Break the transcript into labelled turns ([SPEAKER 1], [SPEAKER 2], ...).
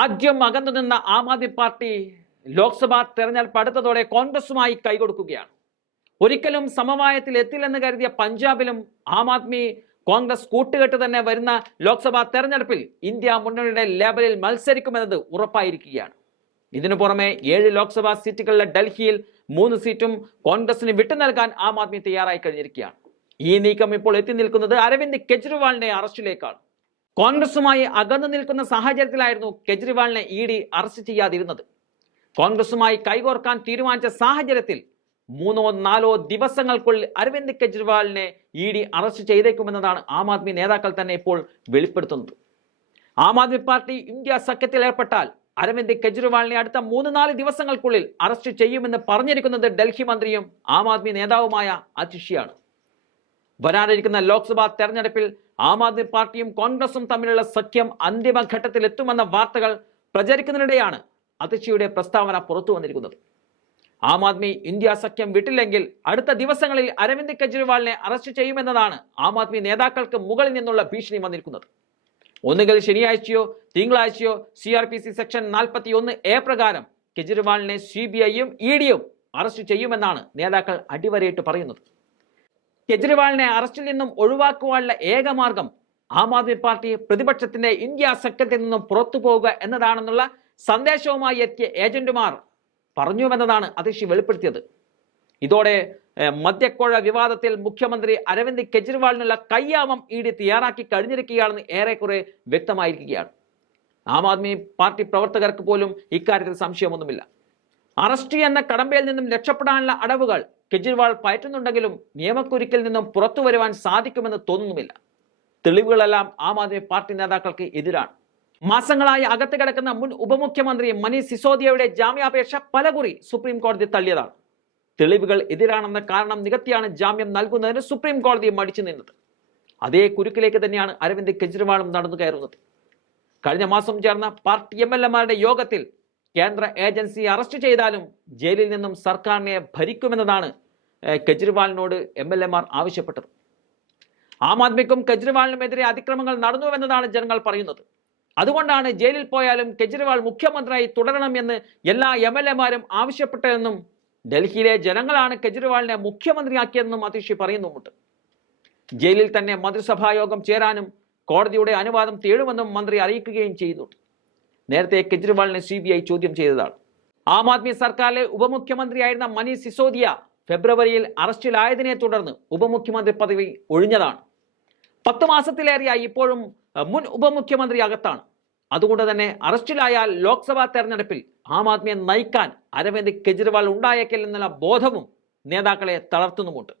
[SPEAKER 1] ആദ്യം അകന്നു നിന്ന ആം ആദ്മി പാർട്ടി ലോക്സഭാ തെരഞ്ഞെടുപ്പ് അടുത്തതോടെ കോൺഗ്രസുമായി കൈകൊടുക്കുകയാണ്. ഒരിക്കലും സമവായത്തിൽ എത്തില്ലെന്ന് കരുതിയ പഞ്ചാബിലും ആം ആദ്മി കോൺഗ്രസ് കൂട്ടുകെട്ട് തന്നെ വരുന്ന ലോക്സഭാ തെരഞ്ഞെടുപ്പിൽ ഇന്ത്യ മുന്നണിയുടെ ലേബലിൽ മത്സരിക്കുമെന്നത് ഉറപ്പായിരിക്കുകയാണ്. ഇതിനു പുറമെ ഏഴ് ലോക്സഭാ സീറ്റുകളിലെ ഡൽഹിയിൽ മൂന്ന് സീറ്റും കോൺഗ്രസിന് വിട്ടു നൽകാൻ ആം ആദ്മി തയ്യാറായി കഴിഞ്ഞിരിക്കുകയാണ്. ഈ നീക്കം ഇപ്പോൾ എത്തി നിൽക്കുന്നത് അരവിന്ദ് കെജ്രിവാളിന്റെ അറസ്റ്റിലേക്കാണ്. കോൺഗ്രസുമായി അകന്നു നിൽക്കുന്ന സാഹചര്യത്തിലായിരുന്നു കെജ്രിവാളിനെ ഇ ഡി അറസ്റ്റ് ചെയ്യാതിരുന്നത്. കോൺഗ്രസുമായി കൈകോർക്കാൻ തീരുമാനിച്ച സാഹചര്യത്തിൽ മൂന്നോ നാലോ ദിവസങ്ങൾക്കുള്ളിൽ അരവിന്ദ് കെജ്രിവാളിനെ ഇ ഡി അറസ്റ്റ് ചെയ്തേക്കുമെന്നതാണ് ആം ആദ്മി നേതാക്കൾ തന്നെ ഇപ്പോൾ വെളിപ്പെടുത്തുന്നത്. ആം ആദ്മി പാർട്ടി ഇന്ത്യ സഖ്യത്തിൽ ഏർപ്പെട്ടാൽ അരവിന്ദ് കെജ്രിവാളിനെ അടുത്ത മൂന്ന് നാല് ദിവസങ്ങൾക്കുള്ളിൽ അറസ്റ്റ് ചെയ്യുമെന്ന് പറഞ്ഞിരിക്കുന്നത് ഡൽഹി മന്ത്രിയും ആം ആദ്മി നേതാവുമായ അതിഷിയാണ് വരാനിരിക്കുന്ന ലോക്സഭാ തെരഞ്ഞെടുപ്പിൽ ആം ആദ്മി പാർട്ടിയും കോൺഗ്രസും തമ്മിലുള്ള സഖ്യം അന്തിമഘട്ടത്തിൽ എത്തുമെന്ന വാർത്തകൾ പ്രചരിക്കുന്നതിനിടെയാണ് അതിഷിയുടെ പ്രസ്താവന പുറത്തു വന്നിരിക്കുന്നത്. ആം ആദ്മി ഇന്ത്യ സഖ്യം വിട്ടില്ലെങ്കിൽ അടുത്ത ദിവസങ്ങളിൽ അരവിന്ദ് കെജ്രിവാളിനെ അറസ്റ്റ് ചെയ്യുമെന്നതാണ് ആം ആദ്മി നേതാക്കൾക്ക് മുകളിൽ നിന്നുള്ള ഭീഷണി വന്നിരിക്കുന്നത്. ഒന്നുകിൽ ശനിയാഴ്ചയോ തിങ്കളാഴ്ചയോ C R P C section നാൽപ്പത്തി ഒന്ന് എ പ്രകാരം കെജ്രിവാളിനെ സി ബി ഐയും ഇ ഡിയും അറസ്റ്റ് ചെയ്യുമെന്നാണ് നേതാക്കൾ അടിവരയിട്ട് പറയുന്നത്. കെജ്രിവാളിനെ അറസ്റ്റിൽ നിന്നും ഒഴിവാക്കുവാനുള്ള ഏക മാർഗം ആം ആദ്മി പാർട്ടി പ്രതിപക്ഷത്തിന്റെ ഇന്ത്യ സഖ്യത്തിൽ നിന്നും പുറത്തു പോവുക എന്നതാണെന്നുള്ള സന്ദേശവുമായി എത്തിയ ഏജന്റുമാർ പറഞ്ഞുവെന്നതാണ് അതിഷി വെളിപ്പെടുത്തിയത്. ഇതോടെ മദ്യക്കോഴ വിവാദത്തിൽ മുഖ്യമന്ത്രി അരവിന്ദ് കെജ്രിവാളിനുള്ള കയ്യാമം ഇ ഡി തയ്യാറാക്കി കഴിഞ്ഞിരിക്കുകയാണെന്ന് ഏറെക്കുറെ വ്യക്തമായിരിക്കുകയാണ്. ആം ആദ്മി പാർട്ടി പ്രവർത്തകർക്ക് പോലും ഇക്കാര്യത്തിൽ സംശയമൊന്നുമില്ല. അറസ്റ്റ് എന്ന കടമ്പയിൽ നിന്നും രക്ഷപ്പെടാനുള്ള അടവുകൾ കെജ്രിവാൾ പയറ്റുന്നുണ്ടെങ്കിലും നിയമക്കുരുക്കിൽ നിന്നും പുറത്തു വരുവാൻ സാധിക്കുമെന്ന് തോന്നുന്നുമില്ല. തെളിവുകളെല്ലാം ആം ആദ്മി പാർട്ടി നേതാക്കൾക്ക് എതിരാണ്. മാസങ്ങളായി അകത്ത് കിടക്കുന്ന മുൻ ഉപമുഖ്യമന്ത്രി മനീഷ് സിസോദിയയുടെ ജാമ്യാപേക്ഷ പലകുറി സുപ്രീം കോടതി തള്ളിയതാണ്. തെളിവുകൾ എതിരാണെന്ന കാരണം നികത്തിയാണ് ജാമ്യം നൽകുന്നതിന് സുപ്രീം കോടതി മടിച്ചു നിന്നത്. അതേ കുരുക്കിലേക്ക് തന്നെയാണ് അരവിന്ദ് കെജ്രിവാളും നടന്നു കയറുന്നത്. കഴിഞ്ഞ മാസം ചേർന്ന പാർട്ടി എം യോഗത്തിൽ കേന്ദ്ര ഏജൻസി അറസ്റ്റ് ചെയ്താലും ജയിലിൽ നിന്നും സർക്കാരിനെ ഭരിക്കുമെന്നതാണ് കെജ്രിവാളിനോട് എം എൽ എമാർ ആവശ്യപ്പെട്ടത്. ആം ആദ്മിക്കും കെജ്രിവാളിനുമെതിരെ അതിക്രമങ്ങൾ നടന്നുവെന്നതാണ് ജനങ്ങൾ പറയുന്നത്. അതുകൊണ്ടാണ് ജയിലിൽ പോയാലും കെജ്രിവാൾ മുഖ്യമന്ത്രിയായി തുടരണമെന്ന് എല്ലാ എം എൽ എമാരും ആവശ്യപ്പെട്ടതെന്നും ഡൽഹിയിലെ ജനങ്ങളാണ് കെജ്രിവാളിനെ മുഖ്യമന്ത്രിയാക്കിയതെന്നും അതിഷി പറയുന്നുമുണ്ട്. ജയിലിൽ തന്നെ മന്ത്രിസഭാ യോഗം ചേരാനും കോടതിയുടെ അനുവാദം തേടുമെന്നും മന്ത്രി അറിയിക്കുകയും ചെയ്യുന്നുണ്ട്. നേരത്തെ കെജ്രിവാളിനെ സി ചോദ്യം ചെയ്തതാണ്. ആം ആദ്മി സർക്കാരിലെ ഉപമുഖ്യമന്ത്രിയായിരുന്ന മനീഷ് സിസോദിയ ഫെബ്രുവരിയിൽ അറസ്റ്റിലായതിനെ തുടർന്ന് ഉപമുഖ്യമന്ത്രി പദവി ഒഴിഞ്ഞതാണ്. പത്ത് മാസത്തിലേറെയായി ഇപ്പോഴും മുൻ ഉപമുഖ്യമന്ത്രി അകത്താണ്. അതുകൊണ്ട് തന്നെ അറസ്റ്റിലായാൽ ലോക്സഭാ തെരഞ്ഞെടുപ്പിൽ ആം ആദ്മിയെ നയിക്കാൻ അരവിന്ദ് കെജ്രിവാൾ ഉണ്ടായേക്കില്ലെന്നുള്ള ബോധവും നേതാക്കളെ തളർത്തുന്നുമുണ്ട്.